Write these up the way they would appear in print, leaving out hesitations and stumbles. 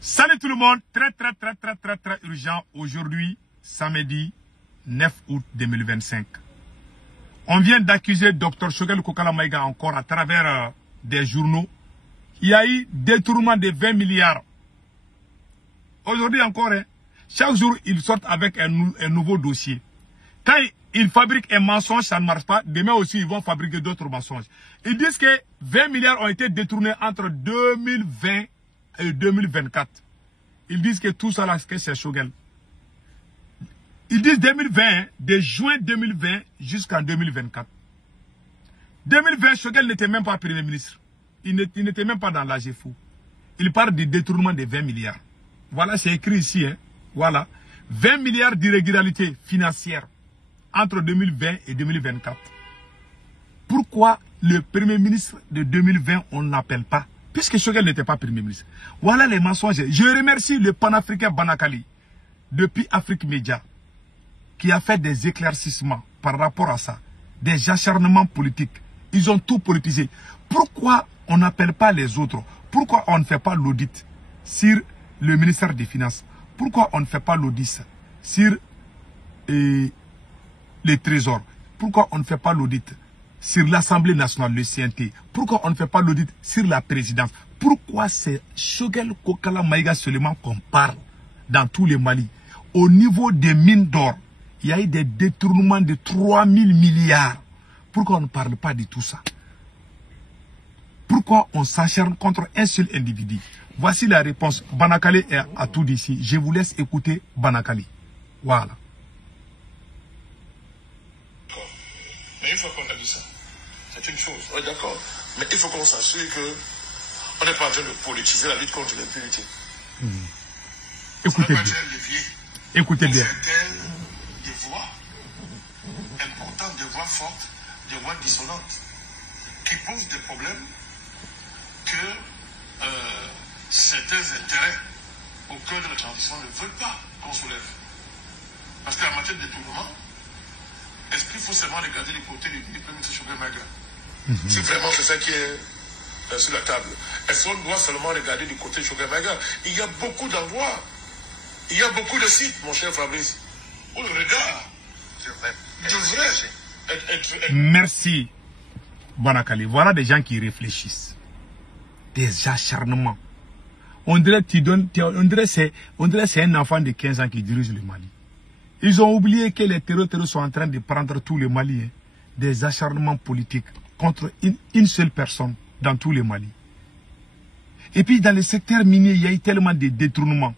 Salut tout le monde, très urgent aujourd'hui, samedi 9 août 2025. On vient d'accuser Dr Choguel Kokala Maïga encore à travers des journaux. Il y a eu détournement de 20 milliards. Aujourd'hui encore, chaque jour, ils sortent avec un nouveau dossier. Quand ils fabriquent un mensonge, ça ne marche pas. Demain aussi, ils vont fabriquer d'autres mensonges. Ils disent que 20 milliards ont été détournés entre 2020 et 2024. Ils disent que tout ça, là, c'est Choguel. Ils disent 2020, de juin 2020 jusqu'en 2024. 2020, Choguel n'était même pas Premier ministre. Il n'était même pas dans l'AGFO. Il parle du détournement de 20 milliards. Voilà, c'est écrit ici. Voilà. 20 milliards d'irrégularités financières entre 2020 et 2024. Pourquoi le Premier ministre de 2020, on ne l'appelle pas? Puisque Choguel n'était pas Premier ministre. Voilà les mensonges. Je remercie le panafricain Banakali, depuis Afrique Média, qui a fait des éclaircissements par rapport à ça. Des acharnements politiques. Ils ont tout politisé. Pourquoi on n'appelle pas les autres? Pourquoi on ne fait pas l'audit sur le ministère des Finances? Pourquoi on ne fait pas l'audit sur les trésors? Pourquoi on ne fait pas l'audit sur l'Assemblée nationale, le CNT? Pourquoi on ne fait pas l'audit sur la présidence? Pourquoi c'est Choguel Kokala Maïga seulement qu'on parle dans tous les Mali? Au niveau des mines d'or, il y a eu des détournements de 3000 milliards. Pourquoi on ne parle pas de tout ça? Pourquoi on s'acharne contre un seul individu? Voici la réponse. Banakali a tout dit ici. Je vous laisse écouter Banakali. Voilà. Mais une fois qu'on a dit ça, c'est une chose. Oui, d'accord. Mais il faut qu'on s'assure qu'on n'est pas en train de politiser la lutte contre l'impunité. Écoutez bien. Écoutez bien. Des voix importantes, des voix fortes, des voix dissonantes, qui posent des problèmes que certains intérêts au cœur de la transition ne veulent pas qu'on soulève. Parce qu'en matière de détournement, est-ce qu'il faut seulement regarder du côté du Premier ministre Choguel Maïga? Si vraiment c'est ça qui est sur la table, est-ce qu'on doit seulement regarder du côté de Choguel Maïga? Il y a beaucoup d'endroits, il y a beaucoup de sites, mon cher Fabrice, où le regard devrait être... Merci, Banakali. Voilà des gens qui réfléchissent. Des acharnements. On dirait c'est un enfant de 15 ans qui dirige le Mali. Ils ont oublié que les terroristes sont en train de prendre tous les Maliens. Des acharnements politiques contre une seule personne dans tous les Mali. Et puis dans le secteur minier, il y a eu tellement de détournements.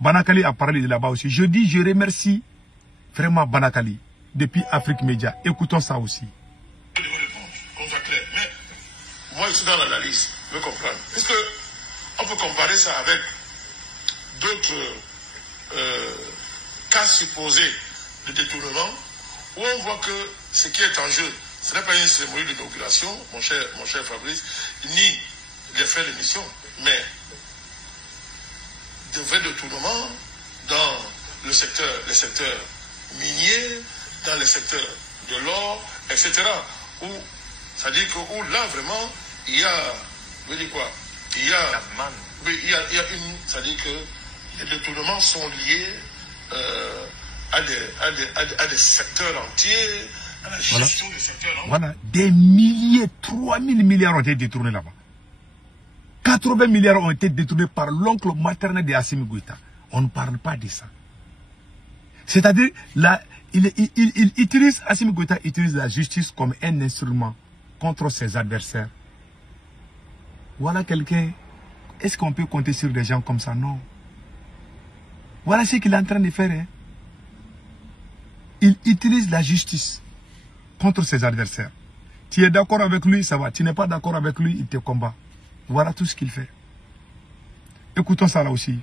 Banakali a parlé de là-bas aussi. Je dis, je remercie vraiment Banakali depuis Afrique Média. Écoutons ça aussi. Mais moi, je suis dans l'analyse, je veux comprendre. Puisque on peut comparer ça avec d'autres cas supposés de détournement, où on voit que ce qui est en jeu, ce n'est pas une cérémonie d'inauguration, mon cher Fabrice, ni des frais de mission, mais de vrais détournements dans les secteurs miniers, dans les secteurs de l'or, etc. Où, c'est-à-dire que où là vraiment, il y a, vous dites quoi? Il y a une, c'est-à-dire que les détournements sont liés à des secteurs entiers, à la gestion des secteurs entiers. Voilà, des milliers, 3000 milliards ont été détournés là-bas. 80 milliards ont été détournés par l'oncle maternel de Assimi Goïta. On ne parle pas de ça. C'est-à-dire, Assimi Goïta utilise la justice comme un instrument contre ses adversaires. Voilà quelqu'un. Est-ce qu'on peut compter sur des gens comme ça? Non. Voilà ce qu'il est en train de faire. Il utilise la justice contre ses adversaires. Tu es d'accord avec lui, ça va. Tu n'es pas d'accord avec lui, il te combat. Voilà tout ce qu'il fait. Écoutons ça là aussi.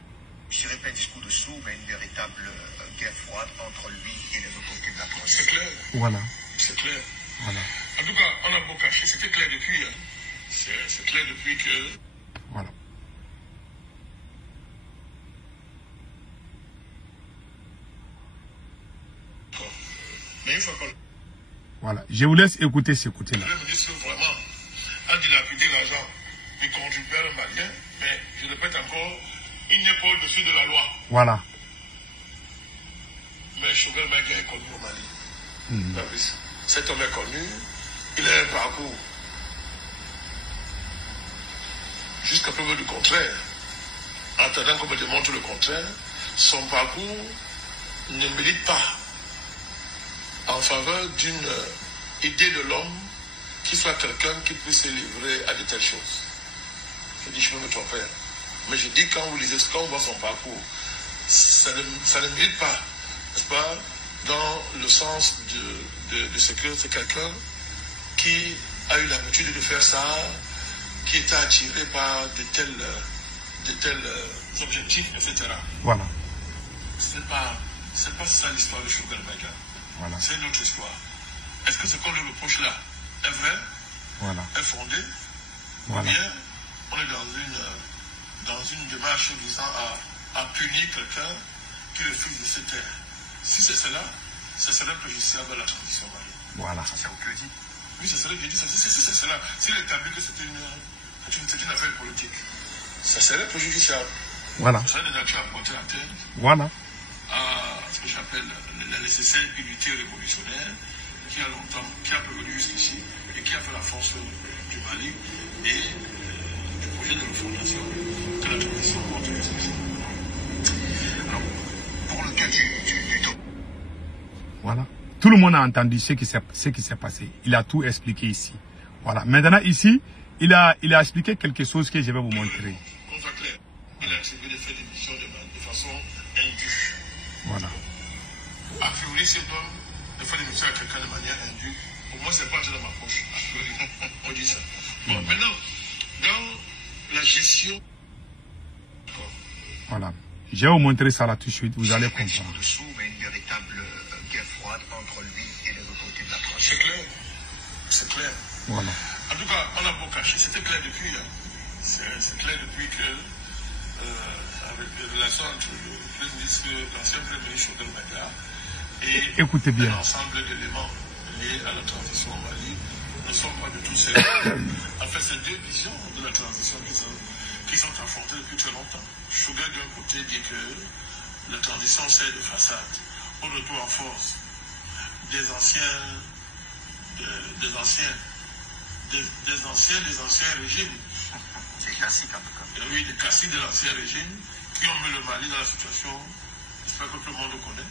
Je dirais pas un discours de sourd, mais une véritable guerre froide entre lui et les autorités de la France. C'est clair. Voilà. C'est clair. Voilà. En tout cas, on a beau cacher, c'était clair depuis. C'est clair depuis que... Voilà. Mais une fois qu'on... Voilà. Je vous laisse écouter ce côté-là. Le ministre vraiment a dilapidé l'argent du contribuable malien, mais je répète encore, il n'est pas au-dessus de la loi. Voilà. Mais Choguel Maïga est connu au Mali. Cet homme est connu. Il a un parcours. Jusqu'à preuve du contraire. En attendant qu'on me démontre le contraire, son parcours ne milite pas en faveur d'une idée de l'homme qui soit quelqu'un qui puisse se livrer à de telles choses. Je dis, je peux me tromper. Mais je dis, quand on voit son parcours, ça ne milite pas, n'est-ce pas, dans le sens de ce que c'est quelqu'un qui a eu l'habitude de faire ça, qui était attiré par de tels objectifs, etc. Voilà. C'est pas ça l'histoire de Choguel Maïga. Voilà. C'est une autre histoire. Est-ce que ce qu'on lui reproche là est vrai, voilà, est fondé, voilà, ou bien on est dans une démarche visant à punir quelqu'un qui refuse de se taire? Si c'est cela, ce serait préjudiciable à la transition malienne. Voilà. Ça, c'est au que dit. Oui, ce serait bien dit. Si c'est cela, s'il établit que c'est une affaire politique, ça serait préjudiciable. Voilà. Ça serait de nature à porter atteinte. Voilà. À ce que j'appelle la nécessaire unité révolutionnaire qui a prévenu jusqu'ici et qui a fait la force du Mali et du projet de refondation de la transition porte jusqu'ici. Alors, pour le cas du dos. Voilà. Tout le monde a entendu ce qui s'est passé. Il a tout expliqué ici. Voilà. Maintenant, ici, il a expliqué quelque chose que je vais vous montrer. On soit clair. Il a attribué des faits d'émission de façon indue. Voilà. A priori, c'est pas de faire l'émission à quelqu'un de manière indue. Pour moi, c'est pas dans ma poche. A priori, on dit ça. Bon, voilà. Maintenant, dans la gestion. Voilà. Je vais vous montrer ça là tout de suite. Vous allez comprendre. Dessous, mais une véritable guerre froide entre lui et les autorités de la France. C'est clair. C'est clair. Voilà. En tout cas, on a beau cacher. C'était clair depuis. Hein. C'est clair depuis que. Avec les relations entre l'ancien Premier ministre Choguel Maïga et écoutez bien. L'ensemble d'éléments liés à la transition au Mali ne sont pas du tout sérieux. En fait, c'est deux visions de la transition qui sont affrontées depuis très longtemps. Choguel d'un côté dit que la transition sert de façade au retour en force des anciens régimes. C'est classique en tout cas. Oui, les classiques de l'ancien régime qui ont mis le Mali dans la situation, j'espère que tout le monde le connaît,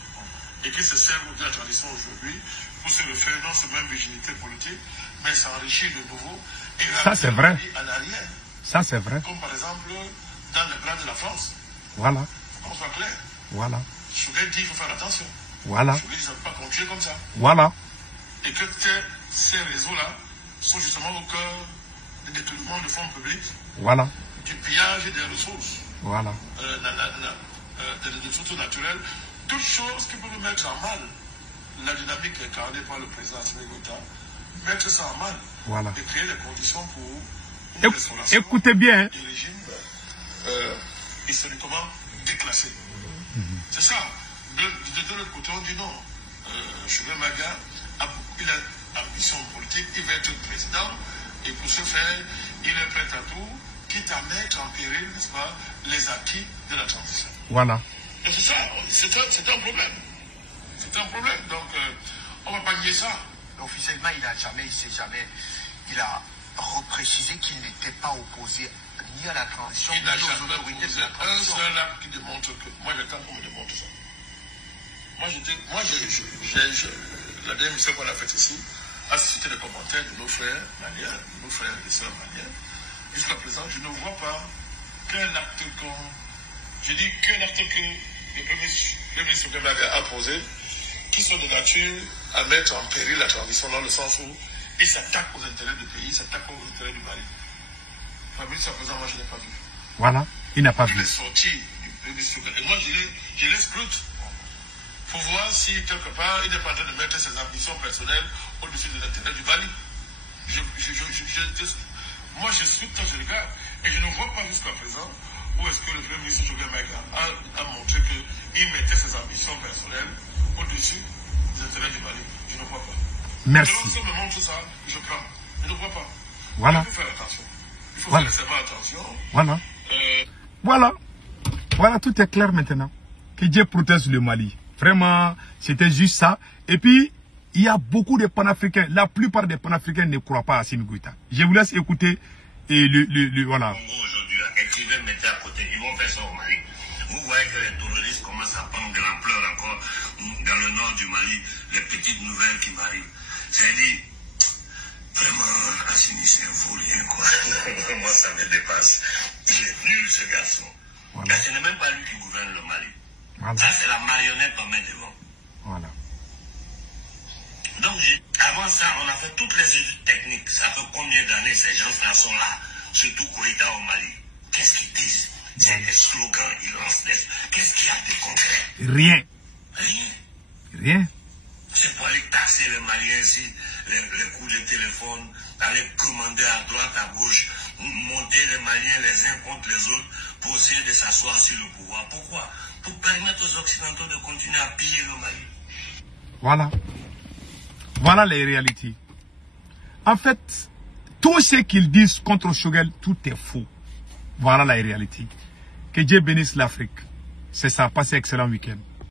et qui se servent de la tradition aujourd'hui pour se refaire non seulement une virginité politique, mais s'enrichir de nouveau et ça c'est vrai. En arrière. Ça c'est vrai. Comme par exemple dans les bras de la France. Voilà. Qu'on soit clair. Voilà. Choguel dit qu'il faut faire attention. Voilà. Choguel dit qu'il ne faut pas continuer comme ça. Voilà. Et que ces réseaux-là sont justement au cœur des détournements de fonds publics. Voilà. Du pillage des ressources. Voilà. Des ressources naturelles. Toutes choses qui peuvent mettre en mal la dynamique incarnée par le président Assimi Goïta. Mettre ça en mal. Voilà. Et créer des conditions pour une restauration écoutez bien. du régime historiquement déclassé. C'est ça. De l'autre côté, on dit non. Choguel Maïga il a ambition politique, il va être président. Et pour ce faire, il est prêt à tout, quitte à mettre en péril, n'est-ce pas, les acquis de la transition. Voilà. Et c'est ça, c'est un problème. C'est un problème. Donc, on ne va pas nier ça. Officiellement, il a reprécisé qu'il n'était pas opposé ni à la transition, ni aux autorités de la transition. Un seul acte qui démontre que. Moi, j'attends qu'on me démontre ça. La dernière mission qu'on a faite ici, a suscité des commentaires de nos frères maliens, de nos frères et sœurs maliens. Jusqu'à présent, je ne vois pas qu'un acte que le Premier ministre Choguel Maïga a posé, qui sont de nature à mettre en péril la transition dans le sens où il s'attaque aux intérêts du pays, il s'attaque aux intérêts du Mali. Jusqu'à présent, moi, je n'ai pas vu. Voilà, il n'a pas vu. Il est sorti du Premier ministre Choguel. Et moi, je l'escrute. Pour voir si, quelque part, il n'est pas en train de mettre ses ambitions personnelles au-dessus de l'intérêt du Mali. Moi, je suis quand je regarde, et je ne vois pas jusqu'à présent où est-ce que le Premier ministre Choguel Maïga a montré qu'il mettait ses ambitions personnelles au-dessus des intérêts du Mali. Je ne vois pas. Merci. Lorsqu'on me montre ça, je prends. Je ne vois pas. Voilà. Il faut faire attention. Il faut faire nécessairement attention. Voilà. Voilà. Voilà, tout est clair maintenant. Que Dieu protège le Mali. Vraiment, c'était juste ça. Et puis, il y a beaucoup de panafricains. La plupart des panafricains ne croient pas à Assimi Goïta. Je vous laisse écouter. Et voilà. Aujourd'hui, écrivains, mettez à côté. Ils vont faire ça au Mali. Vous voyez que les terroristes commencent à prendre de l'ampleur encore dans le nord du Mali. Les petites nouvelles qui m'arrivent. C'est-à-dire, vraiment, Assimi, c'est un fou rien, quoi. Moi, ça me dépasse. Il est nul, ce garçon. Voilà. Ce n'est même pas lui qui gouverne le Mali. Voilà. Ça, c'est la marionnette qu'on met devant. Voilà. Donc, avant ça, on a fait toutes les études techniques. Ça fait combien d'années ces gens-là sont là? Surtout Koïta au Mali. Qu'est-ce qu'ils disent? C'est des slogans, ils lancent des... Qu'est-ce qu'il y a de concret? Rien. Rien. Rien. C'est pour aller taxer les Maliens ici, les coups de téléphone, aller commander à droite, à gauche, monter les Maliens les uns contre les autres pour essayer de s'asseoir sur le pouvoir. Pourquoi? Pour permettre aux Occidentaux de continuer à piller le Mali. Voilà. Voilà les réalités. En fait, tout ce qu'ils disent contre Choguel, tout est faux. Voilà la réalité. Que Dieu bénisse l'Afrique. C'est ça. Passez un excellent week-end.